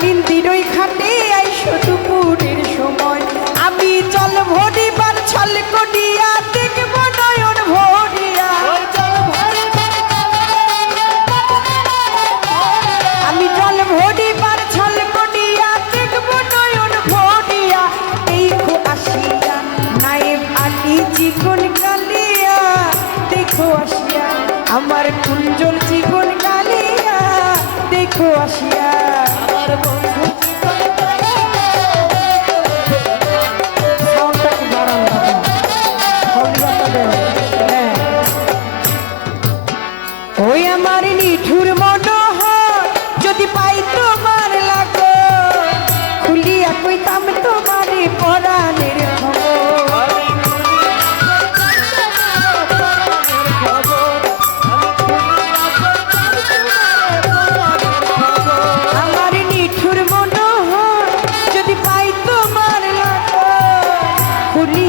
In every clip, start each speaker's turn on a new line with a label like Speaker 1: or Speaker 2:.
Speaker 1: কালীন দিনই খাটে আইসো দুপুরের সময়। আমি জল ভরিবার ছল কটিয়া দেখব নয়ন ভরিয়া। আমি জল ভরিবার ছল কটিয়া দেখব নয়ন ভরিয়া। এই খো আসিয়া নায়েব আলী জীবন কালিয়া। দেখো আসিয়া আমার কুঞ্জল জীবন কালিয়া। দেখো আসিয়া
Speaker 2: বন্ধু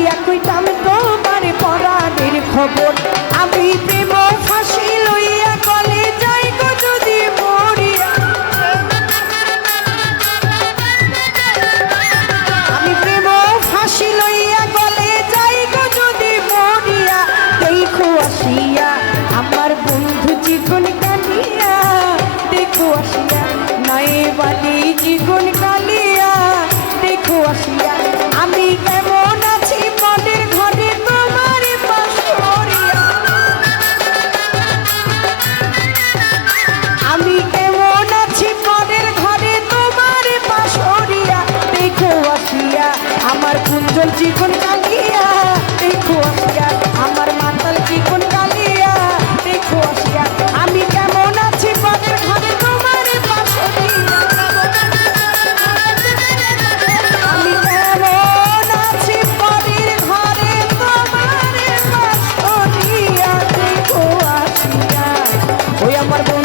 Speaker 1: দিয়া কইতাম তোমার পরাণের খবর। amor